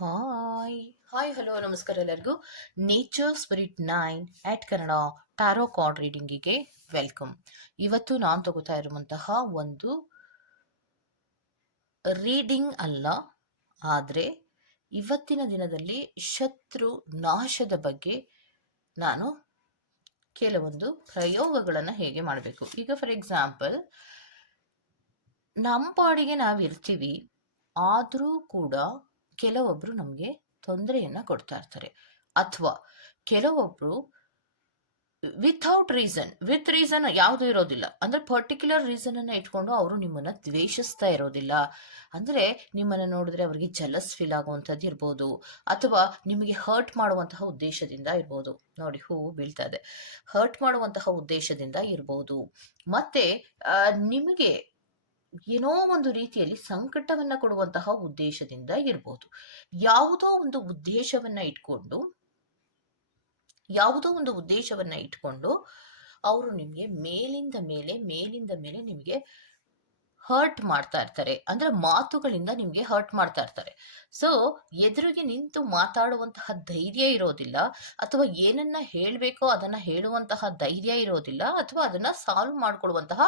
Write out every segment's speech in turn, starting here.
Hi hi hello ನಮಸ್ಕಾರ ಎಲ್ಲರಿಗೂ. Nature spirit nine eight Kannada tarot card ರೀಡಿಂಗಿಗೆ welcome ಇವತ್ತು ನಾನು ತಗೋತಾ ಇರುವಂತಹ ಒಂದು ರೀಡಿಂಗ್ ಅಲ್ಲ, ಆದರೆ ಇವತ್ತಿನ ದಿನದಲ್ಲಿ ಶತ್ರು ನಾಶದ ಬಗ್ಗೆ ನಾನು ಕೆಲವೊಂದು ಪ್ರಯೋಗಗಳನ್ನು ಹೇಗೆ ಮಾಡಬೇಕು. ಈಗ ಫಾರ್ ಎಕ್ಸಾಂಪಲ್ ನಮ್ಮ ಪಾಡಿಗೆ ನಾವು ಇರ್ತೀವಿ ಆದರೂ ಕೂಡ ಕೆಲವೊಬ್ರು ನಮಗೆ ತೊಂದರೆಯನ್ನ ಕೊಡ್ತಾ ಇರ್ತಾರೆ. ಅಥವಾ ಕೆಲವೊಬ್ಬರು ವಿಥೌಟ್ ರೀಸನ್ ವಿತ್ ರೀಸನ್ ಯಾವುದು ಇರೋದಿಲ್ಲ. ಅಂದ್ರೆ ಪರ್ಟಿಕ್ಯುಲರ್ ರೀಸನ್ ಅನ್ನ ಇಟ್ಕೊಂಡು ಅವರು ನಿಮ್ಮನ್ನ ದ್ವೇಷಿಸ್ತಾ ಇರೋದಿಲ್ಲ. ಅಂದ್ರೆ ನಿಮ್ಮನ್ನ ನೋಡಿದ್ರೆ ಅವರಿಗೆ ಜಲಸ್ ಫೀಲ್ ಆಗುವಂಥದ್ದು ಇರ್ಬೋದು. ಅಥವಾ ನಿಮಗೆ ಹರ್ಟ್ ಮಾಡುವಂತಹ ಉದ್ದೇಶದಿಂದ ಇರ್ಬೋದು. ನೋಡಿ ಹೂವು ಬೀಳ್ತಾ ಇದೆ. ಹರ್ಟ್ ಮಾಡುವಂತಹ ಉದ್ದೇಶದಿಂದ ಇರ್ಬೋದು. ಮತ್ತೆ ನಿಮಗೆ ಏನೋ ಒಂದು ರೀತಿಯಲ್ಲಿ ಸಂಕಟವನ್ನ ಕೊಡುವಂತಹ ಉದ್ದೇಶದಿಂದ ಇರ್ಬೋದು. ಯಾವುದೋ ಒಂದು ಉದ್ದೇಶವನ್ನ ಇಟ್ಕೊಂಡು, ಯಾವುದೋ ಒಂದು ಉದ್ದೇಶವನ್ನ ಇಟ್ಕೊಂಡು, ಅವರು ನಿಮಗೆ ಮೇಲಿಂದ ಮೇಲೆ ಮೇಲಿಂದ ಮೇಲೆ ನಿಮಗೆ ಹರ್ಟ್ ಮಾಡ್ತಾ ಇರ್ತಾರೆ. ಅಂದ್ರೆ ಮಾತುಗಳಿಂದ ನಿಮಗೆ ಹರ್ಟ್ ಮಾಡ್ತಾ ಇರ್ತಾರೆ. ಸೊ ಎದುರಿಗೆ ನಿಂತು ಮಾತಾಡುವಂತಹ ಧೈರ್ಯ ಇರೋದಿಲ್ಲ, ಅಥವಾ ಏನನ್ನ ಹೇಳಬೇಕೋ ಅದನ್ನ ಹೇಳುವಂತಹ ಧೈರ್ಯ ಇರೋದಿಲ್ಲ, ಅಥವಾ ಅದನ್ನ ಸಾಲ್ವ್ ಮಾಡ್ಕೊಳ್ಳುವಂತಹ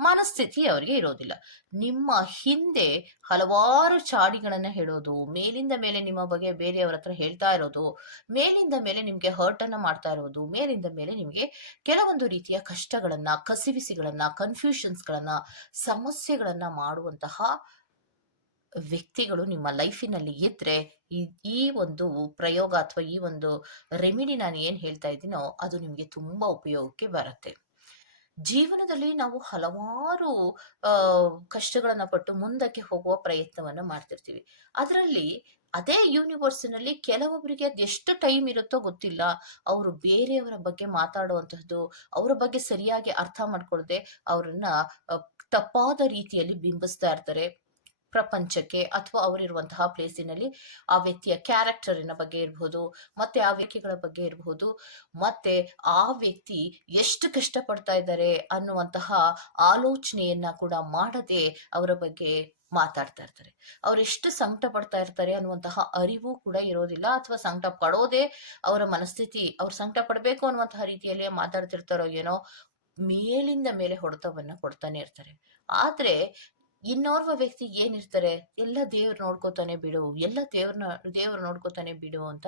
ಮನಸ್ಥಿತಿ ಅವರಿಗೆ ಇರೋದಿಲ್ಲ. ನಿಮ್ಮ ಹಿಂದೆ ಹಲವಾರು ಚಾಡಿಗಳನ್ನ ಹೇಳೋದು, ಮೇಲಿಂದ ಮೇಲೆ ನಿಮ್ಮ ಬಗ್ಗೆ ಬೇರೆಯವರ ಹತ್ರ ಹೇಳ್ತಾ ಇರೋದು, ಮೇಲಿಂದ ಮೇಲೆ ನಿಮಗೆ ಹರ್ಟ್ ಅನ್ನ ಮಾಡ್ತಾ ಇರೋದು, ಮೇಲಿಂದ ಮೇಲೆ ನಿಮಗೆ ಕೆಲವೊಂದು ರೀತಿಯ ಕಷ್ಟಗಳನ್ನ, ಕಸಿವಿಸಿಗಳನ್ನ ಕನ್ಫ್ಯೂಷನ್ಸ್ಗಳನ್ನ ಸಮಸ್ಯೆಗಳನ್ನ ಮಾಡುವಂತಹ ವ್ಯಕ್ತಿಗಳು ನಿಮ್ಮ ಲೈಫಿನಲ್ಲಿ ಇದ್ರೆ ಈ ಒಂದು ಪ್ರಯೋಗ ಅಥವಾ ಈ ಒಂದು ರೆಮಿಡಿ ನಾನು ಏನ್ ಹೇಳ್ತಾ ಇದ್ದೀನೋ ಅದು ನಿಮಗೆ ತುಂಬಾ ಉಪಯೋಗಕ್ಕೆ ಬರುತ್ತೆ. ಜೀವನದಲ್ಲಿ ನಾವು ಹಲವಾರು ಕಷ್ಟಗಳನ್ನ ಪಟ್ಟು ಮುಂದಕ್ಕೆ ಹೋಗುವ ಪ್ರಯತ್ನವನ್ನ ಮಾಡ್ತಿರ್ತೀವಿ. ಅದರಲ್ಲಿ ಅದೇ ಯೂನಿವರ್ಸಿನಲ್ಲಿ ಕೆಲವೊಬ್ಬರಿಗೆ ಅದೆಷ್ಟು ಟೈಮ್ ಇರುತ್ತೋ ಗೊತ್ತಿಲ್ಲ. ಅವರು ಬೇರೆಯವರ ಬಗ್ಗೆ ಮಾತಾಡುವಂತಹದ್ದು, ಅವರ ಬಗ್ಗೆ ಸರಿಯಾಗಿ ಅರ್ಥ ಮಾಡ್ಕೊಳ್ಳದೆ ಅವರನ್ನ ತಪ್ಪಾದ ರೀತಿಯಲ್ಲಿ ಬಿಂಬಿಸ್ತಾ ಇರ್ತಾರೆ. ಪ್ರಪಂಚಕ್ಕೆ ಅಥವಾ ಅವರಿರುವಂತಹ ಪ್ಲೇಸಿನಲ್ಲಿ ಆ ವ್ಯಕ್ತಿಯ ಕ್ಯಾರೆಕ್ಟರಿನ ಬಗ್ಗೆ ಇರಬಹುದು ಮತ್ತೆ ಆ ವ್ಯಕ್ತಿಗಳ ಬಗ್ಗೆ ಇರಬಹುದು ಮತ್ತೆ ಆ ವ್ಯಕ್ತಿ ಎಷ್ಟು ಕಷ್ಟಪಡ್ತಾ ಇದ್ದಾರೆ ಅನ್ನುವಂತಹ ಆಲೋಚನೆಯನ್ನ ಕೂಡ ಮಾಡದೆ ಅವರ ಬಗ್ಗೆ ಮಾತಾಡ್ತಾ ಇರ್ತಾರೆ. ಅವ್ರು ಎಷ್ಟು ಸಂಕಟ ಪಡ್ತಾ ಇರ್ತಾರೆ ಅನ್ನುವಂತಹ ಅರಿವು ಕೂಡ ಇರೋದಿಲ್ಲ. ಅಥವಾ ಸಂಕಟ ಪಡೋದೇ ಅವರ ಮನಸ್ಥಿತಿ, ಅವ್ರು ಸಂಕಟ ಪಡಬೇಕು ಅನ್ನುವಂತಹ ರೀತಿಯಲ್ಲಿ ಮಾತಾಡ್ತಿರ್ತಾರೋ ಏನೋ ಮೇಲಿಂದ ಮೇಲೆ ಹೊಡೆತವನ್ನ ಕೊಡ್ತಾನೆ ಇರ್ತಾರೆ. ಆದ್ರೆ ಇನ್ನೋರ್ವ ವ್ಯಕ್ತಿ ಏನಿರ್ತಾರೆ, ಎಲ್ಲ ದೇವ್ರು ನೋಡ್ಕೋತಾನೆ ಬಿಡು, ಎಲ್ಲ ದೇವ್ರನ್ನ ದೇವ್ರು ನೋಡ್ಕೋತಾನೆ ಬಿಡು ಅಂತ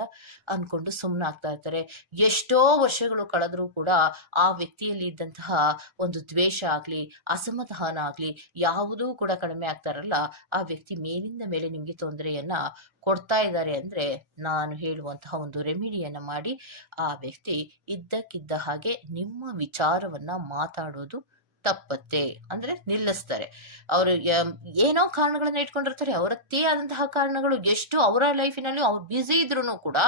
ಅನ್ಕೊಂಡು ಸುಮ್ಮನಾಗ್ತಾ ಇರ್ತಾರೆ. ಎಷ್ಟೋ ವರ್ಷಗಳು ಕಳೆದ್ರೂ ಕೂಡ ಆ ವ್ಯಕ್ತಿಯಲ್ಲಿ ಇದ್ದಂತಹ ಒಂದು ದ್ವೇಷ ಆಗ್ಲಿ, ಅಸಮಾಧಾನ ಆಗ್ಲಿ ಯಾವುದೂ ಕೂಡ ಕಡಿಮೆ ಆಗ್ತಾರಲ್ಲ ಆ ವ್ಯಕ್ತಿ ಮೇಲಿಂದ ಮೇಲೆ ನಿಮ್ಗೆ ತೊಂದರೆಯನ್ನ ಕೊಡ್ತಾ ಇದ್ದಾರೆ ಅಂದ್ರೆ ನಾನು ಹೇಳುವಂತಹ ಒಂದು ರೆಮಿಡಿಯನ್ನ ಮಾಡಿ ಆ ವ್ಯಕ್ತಿ ಇದ್ದಕ್ಕಿದ್ದ ಹಾಗೆ ನಿಮ್ಮ ವಿಚಾರವನ್ನ ಮಾತಾಡೋದು ತಪ್ಪತ್ತೆ ಅಂದ್ರೆ ನಿಲ್ಲಿಸ್ತಾರೆ. ಅವರು ಏನೋ ಕಾರಣಗಳನ್ನ ಇಟ್ಕೊಂಡಿರ್ತಾರೆ, ಅವರದ್ದೇ ಆದಂತಹ ಕಾರಣಗಳು, ಎಷ್ಟು ಅವರ ಲೈಫಿನಲ್ಲಿ ಅವ್ರು ಬ್ಯುಸಿ ಇದ್ರು ಕೂಡ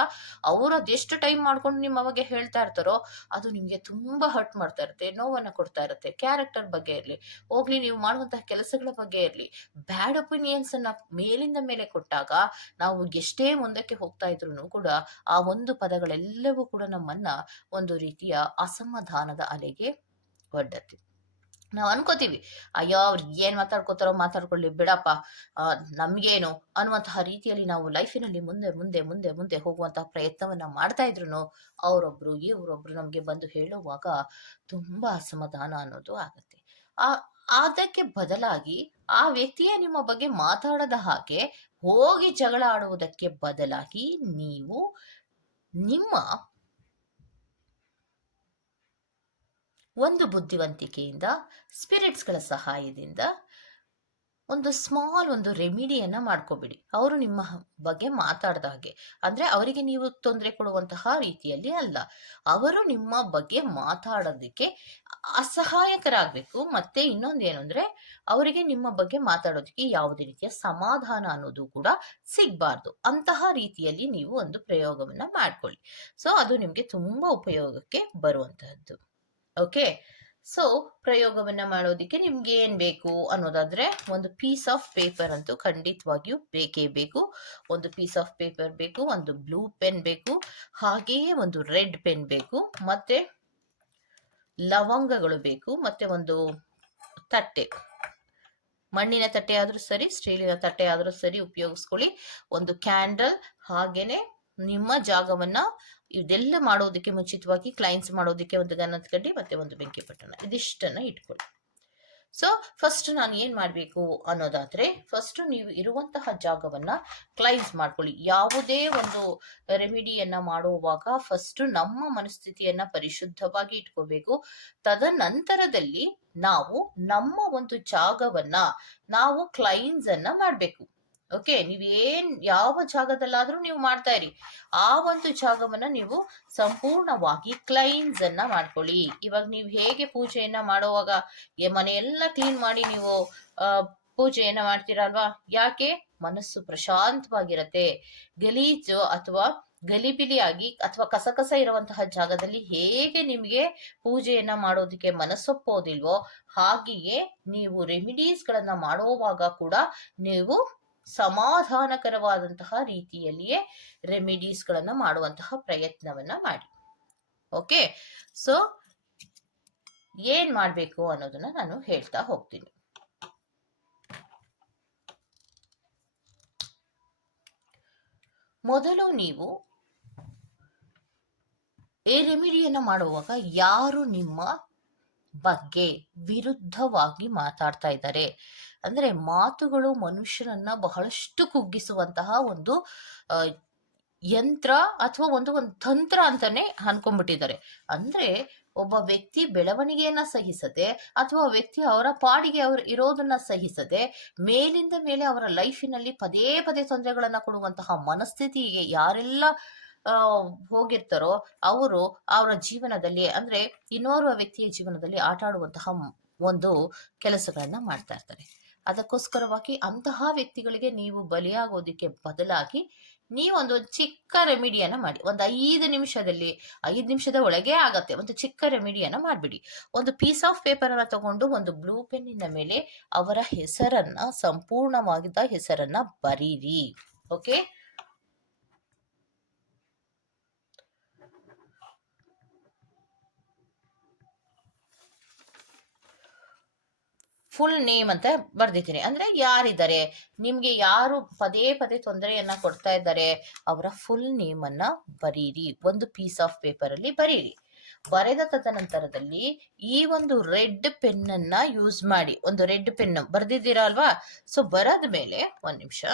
ಅವ್ರು ಅದೆಷ್ಟು ಟೈಮ್ ಮಾಡ್ಕೊಂಡು ನಿಮ್ಮ ಅವಾಗ ಹೇಳ್ತಾ ಇರ್ತಾರೋ ಅದು ನಿಮ್ಗೆ ತುಂಬಾ ಹರ್ಟ್ ಮಾಡ್ತಾ ಇರುತ್ತೆ, ನೋವನ್ನ ಕೊಡ್ತಾ ಇರುತ್ತೆ, ಕ್ಯಾರೆಕ್ಟರ್ ಬಗ್ಗೆ ಇರಲಿ, ಹೋಗ್ಲಿ ನೀವು ಮಾಡುವಂತಹ ಕೆಲಸಗಳ ಬಗ್ಗೆ ಇರಲಿ, ಬ್ಯಾಡ್ ಒಪಿನಿಯನ್ಸ್ ಅನ್ನ ಮೇಲಿಂದ ಮೇಲೆ ಕೊಟ್ಟಾಗ ನಾವು ಎಷ್ಟೇ ಮುಂದಕ್ಕೆ ಹೋಗ್ತಾ ಇದ್ರು ಕೂಡ ಆ ಒಂದು ಪದಗಳೆಲ್ಲವೂ ಕೂಡ ನಮ್ಮನ್ನ ಒಂದು ರೀತಿಯ ಅಸಮಾಧಾನದ ಅಲೆಗೆ ಒಡ್ಡತ್ತೆ. ನಾವು ಅನ್ಕೋತೀವಿ, ಅಯ್ಯೋ, ಅವ್ರು ಏನ್ ಮಾತಾಡ್ಕೋತಾರೋ ಮಾತಾಡ್ಕೊಳ್ಳಿ, ಬಿಡಪ್ಪ. ನಮಗೇನೋ? ಅನ್ನುವಂತಹ ರೀತಿಯಲ್ಲಿ ನಾವು ಲೈಫಿನಲ್ಲಿ ಮುಂದೆ ಮುಂದೆ ಮುಂದೆ ಮುಂದೆ ಹೋಗುವಂತಹ ಪ್ರಯತ್ನವನ್ನ ಮಾಡ್ತಾ ಇದ್ರು ಅವರೊಬ್ರು ಇವರೊಬ್ರು ನಮ್ಗೆ ಬಂದು ಹೇಳುವಾಗ ತುಂಬಾ ಅಸಮಾಧಾನ ಅನ್ನೋದು ಆಗತ್ತೆ. ಆ, ಅದಕ್ಕೆ ಬದಲಾಗಿ ಆ ವ್ಯಕ್ತಿಯೇ ನಿಮ್ಮ ಬಗ್ಗೆ ಮಾತಾಡದ ಹಾಗೆ ಹೋಗಿ ಜಗಳ ಆಡುವುದಕ್ಕೆ ಬದಲಾಗಿ ನೀವು ನಿಮ್ಮ ಒಂದು ಬುದ್ಧಿವಂತಿಕೆಯಿಂದ ಸ್ಪಿರಿಟ್ಸ್ಗಳ ಸಹಾಯದಿಂದ ಒಂದು ಸ್ಮಾಲ್ ಒಂದು ರೆಮಿಡಿಯನ್ನ ಮಾಡ್ಕೋಬಿಡಿ. ಅವರು ನಿಮ್ಮ ಬಗ್ಗೆ ಮಾತಾಡ್ದ ಹಾಗೆ. ಅಂದ್ರೆ ಅವರಿಗೆ ನೀವು ತೊಂದರೆ ಕೊಡುವಂತಹ ರೀತಿಯಲ್ಲಿ ಅಲ್ಲ. ಅವರು ನಿಮ್ಮ ಬಗ್ಗೆ ಮಾತಾಡೋದಕ್ಕೆ ಅಸಹಾಯಕರಾಗಬೇಕು. ಮತ್ತೆ ಇನ್ನೊಂದೇನು ಅಂದ್ರೆ, ಅವರಿಗೆ ನಿಮ್ಮ ಬಗ್ಗೆ ಮಾತಾಡೋದಕ್ಕೆ ಯಾವುದೇ ರೀತಿಯ ಸಮಾಧಾನ ಅನ್ನೋದು ಕೂಡ ಸಿಗಬಾರ್ದು. ಅಂತಹ ರೀತಿಯಲ್ಲಿ ನೀವು ಒಂದು ಪ್ರಯೋಗವನ್ನ ಮಾಡ್ಕೊಳ್ಳಿ. ಸೊ ಅದು ನಿಮಗೆ ತುಂಬಾ ಉಪಯೋಗಕ್ಕೆ ಬರುವಂತಹದ್ದು. ಓಕೆ ಸೊ ಪ್ರಯೋಗವನ್ನ ಮಾಡೋದಕ್ಕೆ ನಿಮ್ಗೆ ಏನ್ ಬೇಕು ಅನ್ನೋದಾದ್ರೆ ಒಂದು ಪೀಸ್ ಆಫ್ ಪೇಪರ್ ಅಂತೂ ಖಂಡಿತವಾಗಿಯೂ ಬೇಕೇ ಬೇಕು. ಒಂದು ಪೀಸ್ ಆಫ್ ಪೇಪರ್ ಬೇಕು, ಒಂದು ಬ್ಲೂ ಪೆನ್ ಬೇಕು, ಹಾಗೆಯೇ ಒಂದು ರೆಡ್ ಪೆನ್ ಬೇಕು, ಮತ್ತೆ ಲವಂಗಗಳು ಬೇಕು, ಮತ್ತೆ ಒಂದು ತಟ್ಟೆ. ಮಣ್ಣಿನ ತಟ್ಟೆ ಆದರೂ ಸರಿ, ಸ್ಟೀಲಿನ ತಟ್ಟೆ ಆದರೂ ಸರಿ ಉಪಯೋಗಿಸ್ಕೊಳ್ಳಿ. ಒಂದು ಕ್ಯಾಂಡಲ್ ಹಾಗೇನೆ ನಿಮ್ಮ ಜಾಗವನ್ನ ಇದೆಲ್ಲ ಮಾಡೋದಕ್ಕೆ ಮುಂಚಿತವಾಗಿ ಕ್ಲೈನ್ಸ್ ಮಾಡೋದಕ್ಕೆ ಒಂದು ಗನ್ನದ ಕಡ್ಡಿ ಮತ್ತೆ ಒಂದು ಬೆಂಕಿ ಪಟ್ಟಣ ಇದಿಷ್ಟನ್ನ ಇಟ್ಕೊಳ್ಳಿ. ಸೊ ಫಸ್ಟ್ ನಾನು ಏನ್ ಮಾಡಬೇಕು ಅನ್ನೋದಾದ್ರೆ ಫಸ್ಟ್ ನೀವು ಇರುವಂತಹ ಜಾಗವನ್ನ ಕ್ಲೈನ್ಸ್ ಮಾಡ್ಕೊಳ್ಳಿ. ಯಾವುದೇ ಒಂದು ರೆಮಿಡಿಯನ್ನ ಮಾಡುವಾಗ ಫಸ್ಟ್ ನಮ್ಮ ಮನಸ್ಥಿತಿಯನ್ನ ಪರಿಶುದ್ಧವಾಗಿ ಇಟ್ಕೋಬೇಕು. ತದನಂತರದಲ್ಲಿ ನಾವು ನಮ್ಮ ಒಂದು ಜಾಗವನ್ನ, ನಾವು ಕ್ಲೈನ್ಸ್ ಅನ್ನ ಮಾಡಬೇಕು. ಓಕೆ, ನೀವೇನ್ ಯಾವ ಜಾಗದಲ್ಲಾದ್ರೂ ನೀವು ಮಾಡ್ತಾ ಇರಿ. ಆ ಒಂದು ಜಾಗವನ್ನ ನೀವು ಸಂಪೂರ್ಣವಾಗಿ ಕ್ಲೈನ್ಸ್ ಅನ್ನ ಮಾಡ್ಕೊಳ್ಳಿ. ಇವಾಗ ನೀವು ಹೇಗೆ ಪೂಜೆಯನ್ನ ಮಾಡುವಾಗ ಮನೆಯೆಲ್ಲ ಕ್ಲೀನ್ ಮಾಡಿ ನೀವು ಪೂಜೆಯನ್ನ ಮಾಡ್ತೀರಲ್ವಾ? ಯಾಕೆ? ಮನಸ್ಸು ಪ್ರಶಾಂತವಾಗಿರತ್ತೆ. ಗಲೀಜು ಅಥವಾ ಗಲಿಬಿಲಿಯಾಗಿ ಅಥವಾ ಕಸಕಸ ಇರುವಂತಹ ಜಾಗದಲ್ಲಿ ಹೇಗೆ ನಿಮಗೆ ಪೂಜೆಯನ್ನ ಮಾಡೋದಕ್ಕೆ ಮನಸ್ಸೊಪ್ಪೋದಿಲ್ವೋ, ಹಾಗೆಯೇ ನೀವು ರೆಮಿಡೀಸ್ ಗಳನ್ನ ಮಾಡುವಾಗ ಕೂಡ ನೀವು ಸಮಾಧಾನಕರವಾದಂತಹ ರೀತಿಯಲ್ಲಿಯೇ ರೆಮಿಡೀಸ್ ಗಳನ್ನ ಮಾಡುವಂತಹ ಪ್ರಯತ್ನವನ್ನ ಮಾಡಿ. ಓಕೆ ಸೊ ಏನ್ ಮಾಡ್ಬೇಕು ಅನ್ನೋದನ್ನ ನಾನು ಹೇಳ್ತಾ ಹೋಗ್ತೀನಿ. ಮೊದಲು ನೀವು ಈ ರೆಮಿಡಿಯನ್ನು ಮಾಡುವಾಗ ಯಾರು ನಿಮ್ಮ ಬಗ್ಗೆ ವಿರುದ್ಧವಾಗಿ ಮಾತಾಡ್ತಾ ಇದ್ದಾರೆ. ಅಂದ್ರೆ ಮಾತುಗಳು ಮನುಷ್ಯರನ್ನ ಬಹಳಷ್ಟು ಕುಗ್ಗಿಸುವಂತಹ ಒಂದು ಯಂತ್ರ ಅಥವಾ ಒಂದು ಒಂದು ತಂತ್ರ ಅಂತಾನೆ ಅನ್ಕೊಂಡ್ಬಿಟ್ಟಿದ್ದಾರೆ. ಅಂದ್ರೆ ಒಬ್ಬ ವ್ಯಕ್ತಿ ಬೆಳವಣಿಗೆಯನ್ನ ಸಹಿಸದೆ ಅಥವಾ ವ್ಯಕ್ತಿ ಅವರ ಪಾಡಿಗೆ ಅವರು ಇರೋದನ್ನ ಸಹಿಸದೆ ಮೇಲಿಂದ ಮೇಲೆ ಅವರ ಲೈಫಿನಲ್ಲಿ ಪದೇ ಪದೇ ತೊಂದರೆಗಳನ್ನ ಕೊಡುವಂತಹ ಮನಸ್ಥಿತಿಗೆ ಯಾರೆಲ್ಲ ಹೋಗಿರ್ತಾರೋ, ಅವರು ಅವರ ಜೀವನದಲ್ಲಿ, ಅಂದ್ರೆ ಇನ್ನೋರ್ವ ವ್ಯಕ್ತಿಯ ಜೀವನದಲ್ಲಿ ಆಟ ಆಡುವಂತಹ ಒಂದು ಕೆಲಸಗಳನ್ನ ಮಾಡ್ತಾ ಇರ್ತಾರೆ. ಅದಕ್ಕೋಸ್ಕರವಾಗಿ ಅಂತಹ ವ್ಯಕ್ತಿಗಳಿಗೆ ನೀವು ಬಲಿಯಾಗೋದಕ್ಕೆ ಬದಲಾಗಿ ನೀವೊಂದು ಚಿಕ್ಕ ರೆಮಿಡಿಯನ್ನ ಮಾಡಿ. ಒಂದು ಐದು ನಿಮಿಷದಲ್ಲಿ, ಐದು ನಿಮಿಷದ ಒಳಗೆ ಆಗತ್ತೆ. ಒಂದು ಚಿಕ್ಕ ರೆಮಿಡಿಯನ್ನ ಮಾಡಿಬಿಡಿ. ಒಂದು ಪೀಸ್ ಆಫ್ ಪೇಪರ್ ಅನ್ನ ತಗೊಂಡು ಒಂದು ಬ್ಲೂ ಪೆನ್ನಿನ ಮೇಲೆ ಅವರ ಹೆಸರನ್ನ ಸಂಪೂರ್ಣವಾಗಿದ್ದ ಹೆಸರನ್ನ ಬರೀರಿ. ಓಕೆ ಫುಲ್ ನೇಮ್ ಅಂತ ಬರ್ದಿದ್ದೀನಿ. ಅಂದ್ರೆ ಯಾರಿದ್ದಾರೆ? ನಿಮ್ಗೆ ಯಾರು ಪದೇ ಪದೇ ತೊಂದರೆಯನ್ನ ಕೊಡ್ತಾ ಇದ್ದಾರೆ, ಅವರ ಫುಲ್ ನೇಮ್ ಅನ್ನ ಬರೀರಿ. ಒಂದು ಪೀಸ್ ಆಫ್ ಪೇಪರ್ ಅಲ್ಲಿ ಬರೀರಿ. ಬರೆದ ತದನಂತರದಲ್ಲಿ ಈ ಒಂದು ರೆಡ್ ಪೆನ್ ಅನ್ನ ಯೂಸ್ ಮಾಡಿ. ಒಂದು ರೆಡ್ ಪೆನ್ ಬರ್ದಿದ್ದೀರಾ ಅಲ್ವಾ? ಸೊ ಬರದ ಮೇಲೆ ಒಂದ್ ನಿಮಿಷ.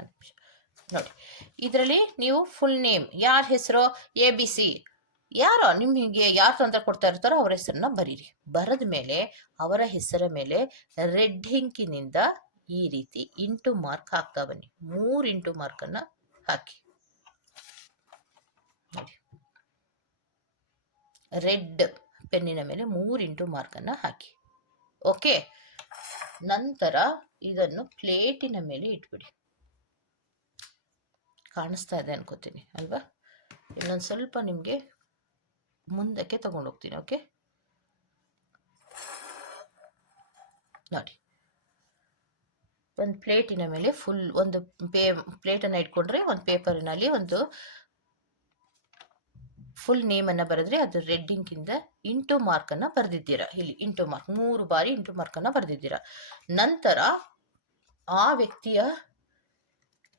ಒಂದ್ ನಿಮಿಷ. ನೋಡಿ. ಇದರಲ್ಲಿ ನೀವು ಫುಲ್ ನೇಮ್ ಯಾರ ಹೆಸರು? ಎ ಬಿ ಸಿ ಯಾರೋ ನಿಮಗೆ ಯಾರು ತೊಂದರೆ ಕೊಡ್ತಾ ಇರ್ತಾರೋ ಅವರ ಹೆಸರನ್ನ ಬರೀರಿ. ಬರೆದ ಮೇಲೆ, ಅವರ ಹೆಸರ ಮೇಲೆ ರೆಡ್ ಹಿಂಕಿನಿಂದ ಈ ರೀತಿ ಇಂಟು ಮಾರ್ಕ್ ಹಾಕ್ತಾ ಬನ್ನಿ. ಮೂರು ಇಂಟು ಮಾರ್ಕನ್ನು ಹಾಕಿ. ರೆಡ್ ಪೆನ್ನಿನ ಮೇಲೆ ಮೂರು ಇಂಟು ಮಾರ್ಕನ್ನು ಹಾಕಿ. ಓಕೆ? ನಂತರ ಇದನ್ನು ಪ್ಲೇಟಿನ ಮೇಲೆ ಇಟ್ಬಿಡಿ. ಕಾಣಿಸ್ತಾ ಇದೆ ಅನ್ಕೋತೀನಿ, ಅಲ್ವಾ? ಇನ್ನೊಂದು ಸ್ವಲ್ಪ ನಿಮಗೆ ಮುಂದಕ್ಕೆ ತಗೊಂಡೋಗ್ತೀನಿ ಓಕೆ ನೋಡಿ. ಒಂದು ಪ್ಲೇಟಿನ ಮೇಲೆ ಫುಲ್ ಒಂದು ಪೇ, ಪ್ಲೇಟನ್ನು ಇಟ್ಕೊಂಡ್ರೆ ಒಂದು ಪೇಪರಿನಲ್ಲಿ ಒಂದು ಫುಲ್ ನೇಮನ್ನು ಬರೆದ್ರೆ ಅದು ರೆಡ್ ಇಂಕಿಂದ ಇಂಟು ಮಾರ್ಕನ್ನು ಬರೆದಿದ್ದೀರಾ. ಇಲ್ಲಿ ಇಂಟು ಮಾರ್ಕ್ ಮೂರು ಬಾರಿ ಇಂಟು ಮಾರ್ಕನ್ನು ಬರೆದಿದ್ದೀರಾ. ನಂತರ ಆ ವ್ಯಕ್ತಿಯ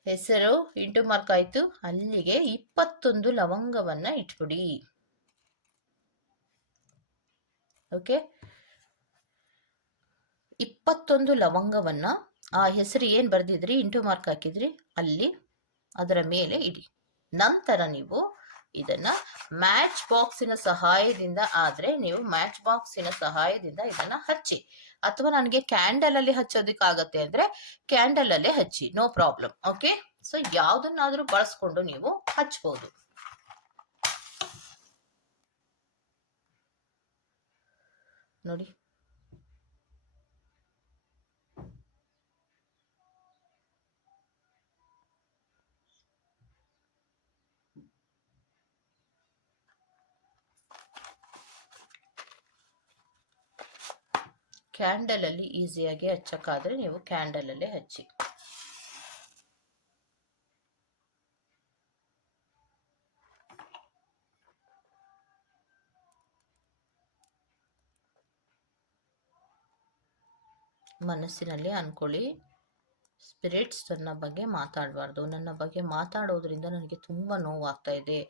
ಹೆಸರು ಇಂಟು ಮಾರ್ಕ್ ಆಯಿತು, ಅಲ್ಲಿಗೆ ಇಪ್ಪತ್ತೊಂದು ಲವಂಗವನ್ನ ಇಟ್ಬಿಡಿ. ಓಕೆ ಇಪ್ಪತ್ತೊಂದು ಲವಂಗವನ್ನ ಆ ಹೆಸರು ಏನು ಬರೆದಿದ್ರಿ? ಇಂಟು ಮಾರ್ಕ್ ಹಾಕಿದ್ರಿ? ಅಲ್ಲಿ, ಅದರ ಮೇಲೆ ಇಡಿ. ನಂತರ ನೀವು ಇದನ್ನ ಮ್ಯಾಚ್ ಬಾಕ್ಸಿನ ಸಹಾಯದಿಂದ ಆದ್ರೆ ನೀವು ಮ್ಯಾಚ್ ಬಾಕ್ಸಿನ ಸಹಾಯದಿಂದ ಇದನ್ನ ಹಚ್ಚಿ. ಅಥವಾ ನನಗೆ ಕ್ಯಾಂಡಲ್ ಅಲ್ಲಿ ಹಚ್ಚೋದಕ್ಕಾಗತ್ತೆ ಅಂದ್ರೆ ಕ್ಯಾಂಡಲ್ ಅಲ್ಲೇ ಹಚ್ಚಿ. No problem. ಓಕೆ ಸೊ ಯಾವುದನ್ನಾದರೂ ಬಳಸ್ಕೊಂಡು ನೀವು ಹಚ್ಬೋದು. ನೋಡಿ. ಕ್ಯಾಂಡಲಲ್ಲಿ ಈಸಿಯಾಗಿ ಹಚ್ಚೋಕ್ಕಾದರೆ ನೀವು ಕ್ಯಾಂಡಲಲ್ಲೇ ಹಚ್ಚಿ. ಮನಸ್ಸಿನಲ್ಲಿ ಅಂದ್ಕೊಳ್ಳಿ ಸ್ಪಿರಿಟ್ಸ್ ನನ್ನ ಬಗ್ಗೆ ಮಾತಾಡಬಾರ್ದು. ನನ್ನ ಬಗ್ಗೆ ಮಾತಾಡೋದ್ರಿಂದ ನನಗೆ ತುಂಬ ನೋವಾಗ್ತಾ ಇದೆ.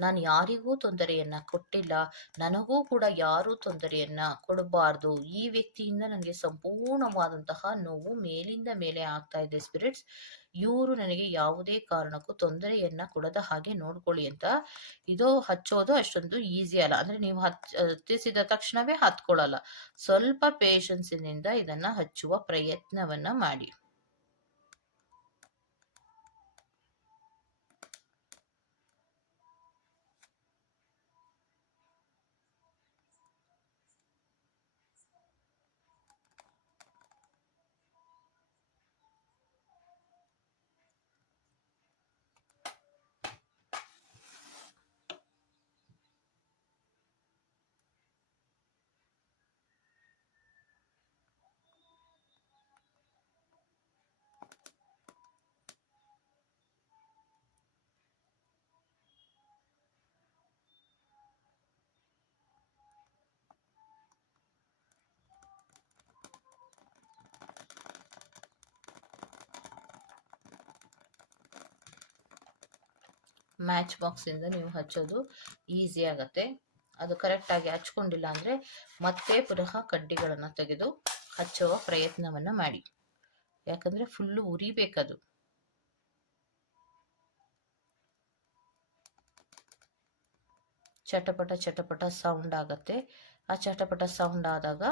ನಾನು ಯಾರಿಗೂ ತೊಂದರೆಯನ್ನು ಕೊಟ್ಟಿಲ್ಲ. ನನಗೂ ಕೂಡ ಯಾರೂ ತೊಂದರೆಯನ್ನು ಕೊಡಬಾರ್ದು. ಈ ವ್ಯಕ್ತಿಯಿಂದ ನನಗೆ ಸಂಪೂರ್ಣವಾದಂತಹ ನೋವು ಮೇಲಿಂದ ಮೇಲೆ ಆಗ್ತಾ ಇದೆ ಸ್ಪಿರಿಟ್ಸ್ ಇವರು ನನಗೆ ಯಾವುದೇ ಕಾರಣಕ್ಕೂ ತೊಂದರೆಯನ್ನು ಕೊಡದ ಹಾಗೆ ನೋಡ್ಕೊಳ್ಳಿ ಅಂತ. ಇದು ಹಚ್ಚೋದು ಅಷ್ಟೊಂದು ಈಸಿ ಅಲ್ಲ. ಅಂದರೆ ನೀವು ಹತ್ತಿಸಿದ ತಕ್ಷಣವೇ ಹತ್ಕೊಳ್ಳಲ್ಲ. ಸ್ವಲ್ಪ ಪೇಷನ್ಸಿನಿಂದ ಇದನ್ನು ಹಚ್ಚುವ ಪ್ರಯತ್ನವನ್ನು ಮಾಡಿ. ಮ್ಯಾಚ್ ಬಾಕ್ಸಿಂದ ನೀವು ಹಚ್ಚೋದು ಈಸಿ ಆಗುತ್ತೆ. ಅದು ಕರೆಕ್ಟಾಗಿ ಹಚ್ಕೊಂಡಿಲ್ಲ ಅಂದರೆ ಮತ್ತೆ ಪುನಃ ಕಡ್ಡಿಗಳನ್ನು ತೆಗೆದು ಹಚ್ಚುವ ಪ್ರಯತ್ನವನ್ನು ಮಾಡಿ. ಯಾಕಂದರೆ ಫುಲ್ಲು ಉರಿಬೇಕದು. ಚಟಪಟ ಚಟಪಟ ಸೌಂಡ್ ಆಗುತ್ತೆ. ಆ ಚಟಪಟ ಸೌಂಡ್ ಆದಾಗ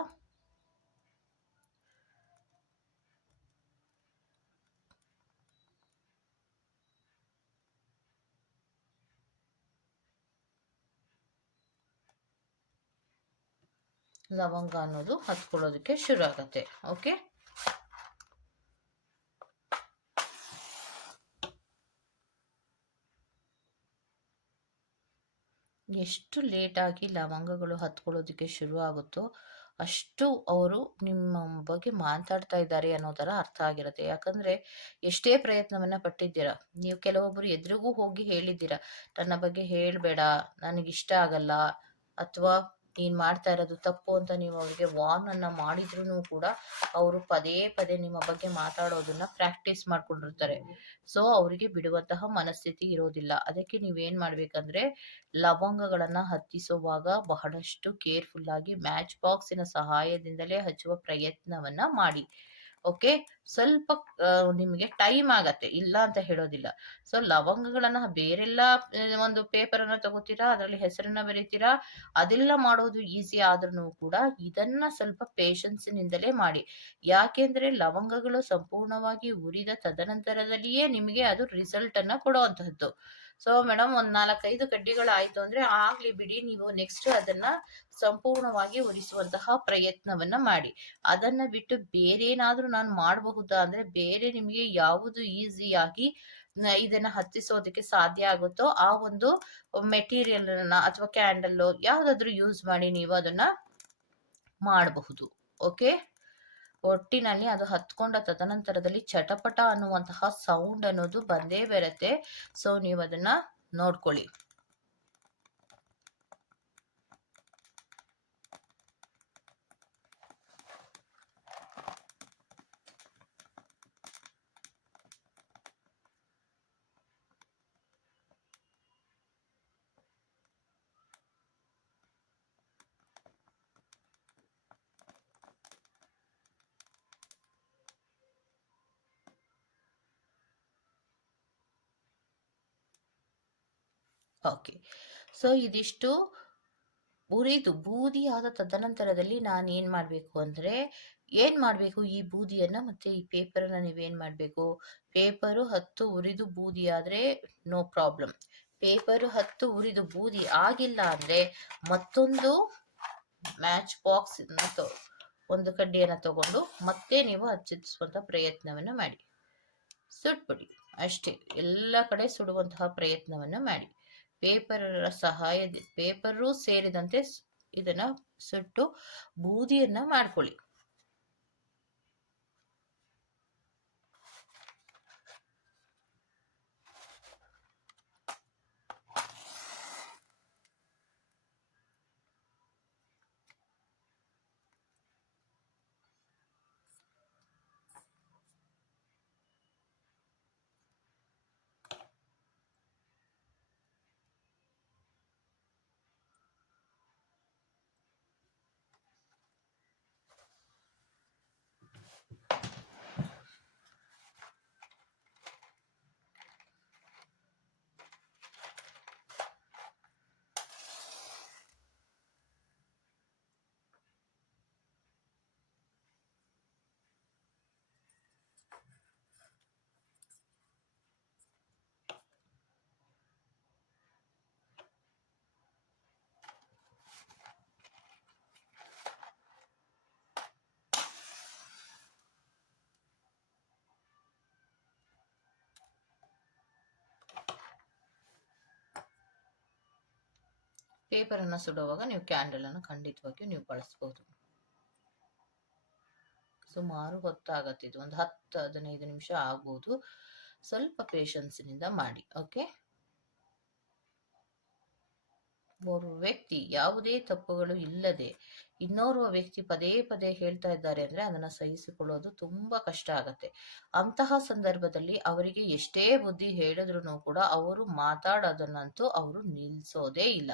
ಲವಂಗ ಅನ್ನೋದು ಹತ್ಕೊಳ್ಳೋದಕ್ಕೆ ಶುರು ಆಗುತ್ತೆ. ಓಕೆ? ಎಷ್ಟು ಲೇಟಾಗಿ ಲವಂಗಗಳು ಹತ್ಕೊಳ್ಳೋದಕ್ಕೆ ಶುರು ಆಗುತ್ತೋ ಅಷ್ಟು ಅವರು ನಿಮ್ಮ ಬಗ್ಗೆ ಮಾತಾಡ್ತಾ ಇದ್ದಾರೆ ಅನ್ನೋ ಥರ ಅರ್ಥ ಆಗಿರುತ್ತೆ. ಯಾಕಂದರೆ ಎಷ್ಟೇ ಪ್ರಯತ್ನವನ್ನು ಪಟ್ಟಿದ್ದೀರಾ, ನೀವು ಕೆಲವೊಬ್ಬರು ಎದುರಿಗೂ ಹೋಗಿ ಹೇಳಿದ್ದೀರಾ, ನನ್ನ ಬಗ್ಗೆ ಹೇಳಬೇಡ, ನನಗಿಷ್ಟ ಆಗಲ್ಲ ಅಥವಾ ನೀನು ಮಾಡ್ತಾ ಇರೋದು ತಪ್ಪು ಅಂತ ನೀವು ಅವರಿಗೆ ವಾರ್ನನ್ನು ಮಾಡಿದ್ರೂ ಕೂಡ ಅವರು ಪದೇ ಪದೇ ನಿಮ್ಮ ಬಗ್ಗೆ ಮಾತಾಡೋದನ್ನ ಪ್ರಾಕ್ಟೀಸ್ ಮಾಡ್ಕೊಂಡಿರ್ತಾರೆ. ಸೊ ಅವರಿಗೆ ಬಿಡುವಂತಹ ಮನಸ್ಥಿತಿ ಇರೋದಿಲ್ಲ. ಅದಕ್ಕೆ ನೀವೇನು ಮಾಡ್ಬೇಕಂದ್ರೆ ಲವಂಗಗಳನ್ನು ಹತ್ತಿಸುವಾಗ ಬಹಳಷ್ಟು ಕೇರ್ಫುಲ್ಲಾಗಿ ಮ್ಯಾಚ್ ಬಾಕ್ಸಿನ ಸಹಾಯದಿಂದಲೇ ಹಚ್ಚುವ ಪ್ರಯತ್ನವನ್ನು ಮಾಡಿ. ಓಕೆ? ಸ್ವಲ್ಪ ನಿಮಗೆ ಟೈಮ್ ಆಗತ್ತೆ. ಇಲ್ಲ ಅಂತ ಹೇಳೋದಿಲ್ಲ. ಸೊ, ಲವಂಗಗಳನ್ನ ಬೇರೆಲ್ಲ ಒಂದು ಪೇಪರನ್ನು ತಗೋತೀರಾ? ಅದರಲ್ಲಿ ಹೆಸರನ್ನ ಬರೀತೀರಾ? ಅದೆಲ್ಲ ಮಾಡೋದು ಈಸಿ ಆದ್ರೂ ಕೂಡ ಇದನ್ನ ಸ್ವಲ್ಪ ಪೇಷನ್ಸಿನಿಂದಲೇ ಮಾಡಿ. ಯಾಕೆಂದ್ರೆ ಲವಂಗಗಳು ಸಂಪೂರ್ಣವಾಗಿ ಉರಿದ ತದನಂತರದಲ್ಲಿಯೇ ನಿಮಗೆ ಅದು ರಿಸಲ್ಟ್ ಅನ್ನ ಕೊಡುವಂತಹದ್ದು ಸೊ ಮೇಡಮ್ ಒಂದ್ ನಾಲ್ಕೈದು ಕಡ್ಡಿಗಳಾಯ್ತು ಅಂದ್ರೆ ಆಗ್ಲಿ ಬಿಡಿ, ನೀವು ನೆಕ್ಸ್ಟ್ ಅದನ್ನ ಸಂಪೂರ್ಣವಾಗಿ ಉರಿಸುವಂತಹ ಪ್ರಯತ್ನವನ್ನ ಮಾಡಿ. ಅದನ್ನ ಬಿಟ್ಟು ಬೇರೇನಾದರೂ ನಾನು ಮಾಡಬಹುದಾ? ಅಂದ್ರೆ ಬೇರೆ ನಿಮಗೆ ಯಾವುದು ಈಸಿಯಾಗಿ ಇದನ್ನ ಹತ್ತಿಸೋದಕ್ಕೆ ಸಾಧ್ಯ ಆಗುತ್ತೋ, ಆ ಒಂದು ಮೆಟೀರಿಯಲ್ ಅಥವಾ ಕ್ಯಾಂಡಲ್ ಯಾವ್ದಾದ್ರು ಯೂಸ್ ಮಾಡಿ ನೀವು ಅದನ್ನ ಮಾಡಬಹುದು. ಓಕೆ ಒಟ್ಟಿನಲ್ಲಿ ಅದು ಹತ್ಕೊಂಡ ತದನಂತರದಲ್ಲಿ ಚಟಪಟ ಅನ್ನುವಂತಹ ಸೌಂಡ್ ಅನ್ನೋದು ಬಂದೇ ಬರುತ್ತೆ. ಸೊ ನೀವು ಅದನ್ನ ನೋಡ್ಕೊಳ್ಳಿ. ಓಕೆ. ಸೊ, ಇದಿಷ್ಟು ಉರಿದು ಬೂದಿ ಆದ ತದನಂತರದಲ್ಲಿ ನಾನು ಏನು ಮಾಡಬೇಕು ಅಂದರೆ, ಏನು ಮಾಡಬೇಕು ಈ ಬೂದಿಯನ್ನು ಮತ್ತು ಈ ಪೇಪರನ್ನು ನೀವೇನು ಮಾಡಬೇಕು? ಪೇಪರು ಹತ್ತು ಉರಿದು ಬೂದಿ ಆದರೆ ನೋ ಪ್ರಾಬ್ಲಮ್. ಪೇಪರು ಹತ್ತು ಉರಿದು ಬೂದಿ ಆಗಿಲ್ಲ ಅಂದರೆ ಮತ್ತೊಂದು ಮ್ಯಾಚ್ ಬಾಕ್ಸ್ ಒಂದು ಕಡ್ಡಿಯನ್ನು ತಗೊಂಡು ಮತ್ತೆ ನೀವು ಹಚ್ಚಿಸುವಂಥ ಪ್ರಯತ್ನವನ್ನು ಮಾಡಿ. ಸುಟ್ಬಿಡಿ ಅಷ್ಟೇ. ಎಲ್ಲ ಕಡೆ ಸುಡುವಂತಹ ಪ್ರಯತ್ನವನ್ನು ಮಾಡಿ. ಪೇಪರ್ ಸಹಾಯದ ಪೇಪರು ಸೇರಿದಂತೆ ಇದನ್ನ ಸುಟ್ಟು ಬೂದಿಯನ್ನು ಮಾಡ್ಕೊಳ್ಳಿ. ಪೇಪರನ್ನು ಸುಡುವಾಗ ನೀವು ಕ್ಯಾಂಡಲ್ ಅನ್ನು ಖಂಡಿತವಾಗಿಯೂ ನೀವು ಬಳಸಬಹುದು ಸುಮಾರು ಹೊತ್ತಾಗತ್ತಿದ್ದು ಒಂದು ಹತ್ತು, ಹದಿನೈದು ನಿಮಿಷ ಆಗ್ಬೋದು. ಸ್ವಲ್ಪ ಪೇಷನ್ಸಿನಿಂದ ಮಾಡಿ ಓಕೆ ಓರ್ವ ವ್ಯಕ್ತಿ ಯಾವುದೇ ತಪ್ಪುಗಳು ಇಲ್ಲದೆ ಇನ್ನೋರ್ವ ವ್ಯಕ್ತಿ ಪದೇ ಪದೇ ಹೇಳ್ತಾ ಇದ್ದಾರೆ ಅಂದ್ರೆ ಅದನ್ನ ಸಹಿಸಿಕೊಳ್ಳೋದು ತುಂಬಾ ಕಷ್ಟ ಆಗತ್ತೆ. ಅಂತಹ ಸಂದರ್ಭದಲ್ಲಿ ಅವರಿಗೆ ಎಷ್ಟೇ ಬುದ್ಧಿ ಹೇಳಿದ್ರು ಕೂಡ ಅವರು ಮಾತಾಡೋದನ್ನಂತೂ ಅವರು ನಿಲ್ಸೋದೇ ಇಲ್ಲ.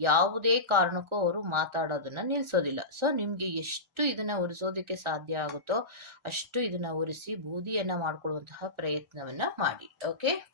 ಯಾವುದೇ ಕಾರಣಕ್ಕೂ ಅವರು ಮಾತಾಡೋದನ್ನ ನಿಲ್ಸೋದಿಲ್ಲ. ಸೊ ನಿಮ್ಗೆ ಎಷ್ಟು ಇದನ್ನ ಉರಿಸೋದಕ್ಕೆ ಸಾಧ್ಯ ಆಗುತ್ತೋ ಅಷ್ಟು ಇದನ್ನ ಉರಿಸಿ ಬೂದಿಯನ್ನ ಮಾಡ್ಕೊಳ್ಳುವಂತಹ ಪ್ರಯತ್ನವನ್ನ ಮಾಡಿ. ಓಕೆ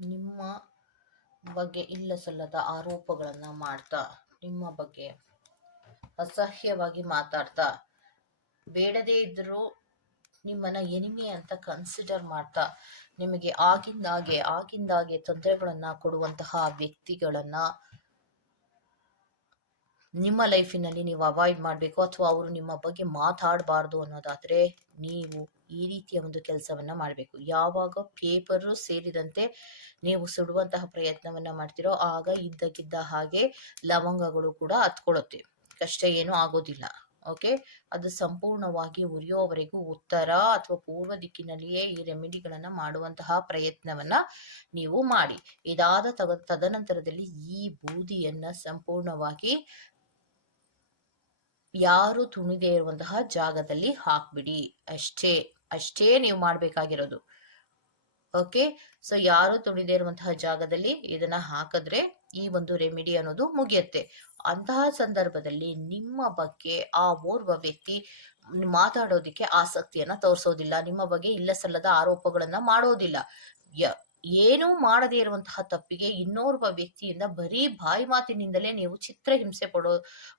ನಿಮ್ಮ ಬಗ್ಗೆ ಇಲ್ಲಸಲ್ಲದ ಆರೋಪಗಳನ್ನು ಮಾಡ್ತಾ, ನಿಮ್ಮ ಬಗ್ಗೆ ಅಸಹ್ಯವಾಗಿ ಮಾತಾಡ್ತಾ, ಬೇಡದೇ ಇದ್ದರೂ ನಿಮ್ಮನ್ನ ಎನಿಮಿ ಅಂತ ಕನ್ಸಿಡರ್ ಮಾಡ್ತಾ, ನಿಮಗೆ ಆಗಿಂದಾಗೆ ಆಗಿಂದಾಗೆ ತೊಂದರೆಗಳನ್ನು ಕೊಡುವಂತಹ ವ್ಯಕ್ತಿಗಳನ್ನು ನಿಮ್ಮ ಲೈಫಿನಲ್ಲಿ ನೀವು ಅವಾಯ್ಡ್ ಮಾಡಬೇಕು ಅಥವಾ ಅವರು ನಿಮ್ಮ ಬಗ್ಗೆ ಮಾತಾಡಬಾರ್ದು ಅನ್ನೋದಾದರೆ, ನೀವು ಈ ರೀತಿಯ ಒಂದು ಕೆಲಸವನ್ನ ಮಾಡಬೇಕು. ಯಾವಾಗ ಪೇಪರು ಸೇರಿದಂತೆ ನೀವು ಸುಡುವಂತಹ ಪ್ರಯತ್ನವನ್ನ ಮಾಡ್ತಿರೋ ಆಗ ಇದ್ದಕ್ಕಿದ್ದ ಹಾಗೆ ಲವಂಗಗಳು ಕೂಡ ಹತ್ಕೊಳ್ಳುತ್ತೆ. ಕಷ್ಟ ಏನೂ ಆಗೋದಿಲ್ಲ. ಓಕೆ ಅದು ಸಂಪೂರ್ಣವಾಗಿ ಉರಿಯೋವರೆಗೂ ಉತ್ತರ ಅಥವಾ ಪೂರ್ವ ದಿಕ್ಕಿನಲ್ಲಿಯೇ ಈ ರೆಮಿಡಿಗಳನ್ನ ಮಾಡುವಂತಹ ಪ್ರಯತ್ನವನ್ನ ನೀವು ಮಾಡಿ. ಇದಾದ ತಗ, ತದನಂತರದಲ್ಲಿ ಈ ಬೂದಿಯನ್ನ ಸಂಪೂರ್ಣವಾಗಿ ಯಾರು ತುಣಿದೇ ಇರುವಂತಹ ಜಾಗದಲ್ಲಿ ಹಾಕ್ಬಿಡಿ. ಅಷ್ಟೇ. ಅಷ್ಟೇ ನೀವು ಮಾಡಬೇಕಾಗಿರೋದು. ಓಕೆ ಸೊ ಯಾರು ತುಣಿದೇ ಇರುವಂತಹ ಜಾಗದಲ್ಲಿ ಇದನ್ನ ಹಾಕಿದ್ರೆ ಈ ಒಂದು ರೆಮಿಡಿ ಅನ್ನೋದು ಮುಗಿಯುತ್ತೆ. ಅಂತಹ ಸಂದರ್ಭದಲ್ಲಿ ನಿಮ್ಮ ಬಗ್ಗೆ ಆ ಓರ್ವ ವ್ಯಕ್ತಿ ಮಾತಾಡೋದಿಕ್ಕೆ ಆಸಕ್ತಿಯನ್ನ ತೋರಿಸೋದಿಲ್ಲ. ನಿಮ್ಮ ಬಗ್ಗೆ ಇಲ್ಲ ಸಲ್ಲದ ಆರೋಪಗಳನ್ನ ಮಾಡೋದಿಲ್ಲ. ಏನೂ ಮಾಡದೇ ಇರುವಂತಹ ತಪ್ಪಿಗೆ ಇನ್ನೋರ್ವ ವ್ಯಕ್ತಿಯಿಂದ ಬರೀ ಬಾಯಿ ಮಾತಿನಿಂದಲೇ ನೀವು ಚಿತ್ರಹಿಂಸೆ ಪಡೋ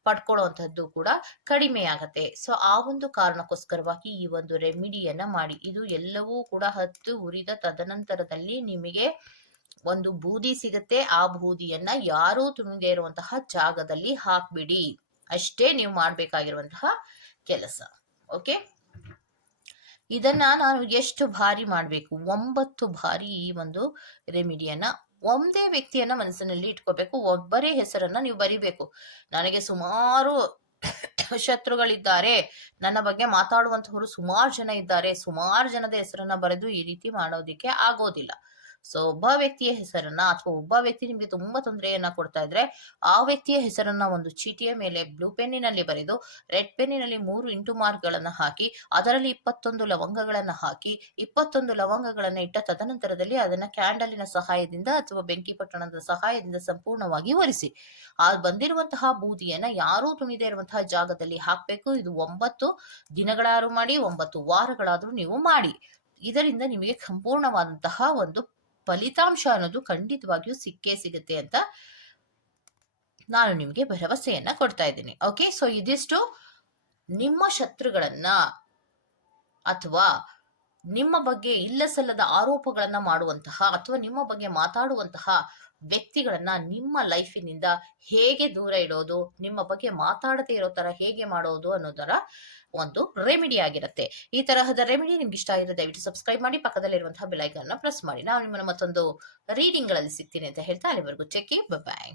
ಪಡ್ಕೊಳ್ಳುವಂಥದ್ದು ಕೂಡ ಕಡಿಮೆ ಆಗತ್ತೆ. ಸೊ ಆ ಒಂದು ಕಾರಣಕ್ಕೋಸ್ಕರವಾಗಿ ಈ ಒಂದು ರೆಮಿಡಿಯನ್ನ ಮಾಡಿ. ಇದು ಎಲ್ಲವೂ ಕೂಡ ಹತ್ತು ಉರಿದ ತದನಂತರದಲ್ಲಿ ನಿಮಗೆ ಒಂದು ಬೂದಿ ಸಿಗುತ್ತೆ. ಆ ಬೂದಿಯನ್ನ ಯಾರೂ ತುಣಿದೇ ಇರುವಂತಹ ಜಾಗದಲ್ಲಿ ಹಾಕ್ಬಿಡಿ. ಅಷ್ಟೇ ನೀವು ಮಾಡ್ಬೇಕಾಗಿರುವಂತಹ ಕೆಲಸ. ಓಕೆ ಇದನ್ನ ನಾನು ಎಷ್ಟು ಬಾರಿ ಮಾಡಬೇಕು? ಒಂಬತ್ತು ಬಾರಿ ಈ ಒಂದು ರೆಮಿಡಿಯನ್ನ ಒಂದೇ ವ್ಯಕ್ತಿಯನ್ನ ಮನಸ್ಸಿನಲ್ಲಿ ಇಟ್ಕೋಬೇಕು. ಒಬ್ಬರೇ ಹೆಸರನ್ನ ನೀವು ಬರಿಬೇಕು. ನನಗೆ ಸುಮಾರು ಶತ್ರುಗಳಿದ್ದಾರೆ. ನನ್ನ ಬಗ್ಗೆ ಮಾತಾಡುವಂತಹವರು ಸುಮಾರು ಜನ ಇದ್ದಾರೆ. ಸುಮಾರು ಜನದ ಹೆಸರನ್ನ ಬರೆದು ಈ ರೀತಿ ಮಾಡೋದಿಕ್ಕೆ ಆಗೋದಿಲ್ಲ. ಸೊ ಒಬ್ಬ ವ್ಯಕ್ತಿಯ ಹೆಸರನ್ನ ಅಥವಾ ಒಬ್ಬ ವ್ಯಕ್ತಿ ನಿಮಗೆ ತುಂಬಾ ತೊಂದರೆಯನ್ನ ಕೊಡ್ತಾ ಇದ್ರೆ, ಆ ವ್ಯಕ್ತಿಯ ಹೆಸರನ್ನ ಒಂದು ಚೀಟಿಯ ಮೇಲೆ ಬ್ಲೂ ಪೆನ್ನಿನಲ್ಲಿ ಬರೆದು, ರೆಡ್ ಪೆನ್ನಿನಲ್ಲಿ ಮೂರು ಇಂಟು ಮಾರ್ಕ್ ಗಳನ್ನ ಹಾಕಿ, ಅದರಲ್ಲಿ ಇಪ್ಪತ್ತೊಂದು ಲವಂಗಗಳನ್ನ ಹಾಕಿ, ಇಪ್ಪತ್ತೊಂದು ಲವಂಗಗಳನ್ನ ಇಟ್ಟ ತದನಂತರದಲ್ಲಿ ಅದನ್ನ ಕ್ಯಾಂಡಲಿನ ಸಹಾಯದಿಂದ ಅಥವಾ ಬೆಂಕಿ ಪಟ್ಟಣದ ಸಹಾಯದಿಂದ ಸಂಪೂರ್ಣವಾಗಿ ಒರೆಸಿ. ಆ ಬಂದಿರುವಂತಹ ಬೂದಿಯನ್ನ ಯಾರೂ ತುಣಿದೇ ಇರುವಂತಹ ಜಾಗದಲ್ಲಿ ಹಾಕ್ಬೇಕು. ಇದು ಒಂಬತ್ತು ದಿನಗಳಾದ್ರೂ ಮಾಡಿ, ಒಂಬತ್ತು ವಾರಗಳಾದ್ರೂ ನೀವು ಮಾಡಿ. ಇದರಿಂದ ನಿಮಗೆ ಸಂಪೂರ್ಣವಾದಂತಹ ಒಂದು ಫಲಿತಾಂಶ ಅನ್ನೋದು ಖಂಡಿತವಾಗಿಯೂ ಸಿಕ್ಕೇ ಸಿಗುತ್ತೆ ಅಂತ ನಾನು ನಿಮಗೆ ಭರವಸೆಯನ್ನ ಕೊಡ್ತಾ ಇದ್ದೀನಿ. ಓಕೆ ಸೊ ಇದಿಷ್ಟು ನಿಮ್ಮ ಶತ್ರುಗಳನ್ನ ಅಥವಾ ನಿಮ್ಮ ಬಗ್ಗೆ ಇಲ್ಲ ಸಲ್ಲದ ಆರೋಪಗಳನ್ನ ಮಾಡುವಂತಹ ಅಥವಾ ನಿಮ್ಮ ಬಗ್ಗೆ ಮಾತಾಡುವಂತಹ ವ್ಯಕ್ತಿಗಳನ್ನ ನಿಮ್ಮ ಲೈಫಿನಿಂದ ಹೇಗೆ ದೂರ ಇಡೋದು, ನಿಮ್ಮ ಬಗ್ಗೆ ಮಾತಾಡದೇ ಇರೋ ತರ ಹೇಗೆ ಮಾಡೋದು ಅನ್ನೋದರ ಒಂದು ರೆಮಿಡಿ ಆಗಿರುತ್ತೆ. ಈ ತರಹದ ರೆಮಿಡಿ ನಿಮ್ಗೆ ಇಷ್ಟ ಆಗಿದ್ರೆ ದಯವಿಟ್ಟು ಸಬ್ಸ್ಕ್ರೈಬ್ ಮಾಡಿ, ಪಕ್ಕದಲ್ಲಿರುವಂತಹ ಬೆಲೈಕನ್ನ ಪ್ರೆಸ್ ಮಾಡಿ. ನಾವು ನಿಮ್ಮನ್ನು ಮತ್ತೊಂದು ರೀಡಿಂಗ್ಗಳಲ್ಲಿ ಸಿಗ್ತೀನಿ ಅಂತ ಹೇಳ್ತಾ ಅಲ್ಲಿವರೆಗೂ. ಚೆಕ್ ಬಾಯ್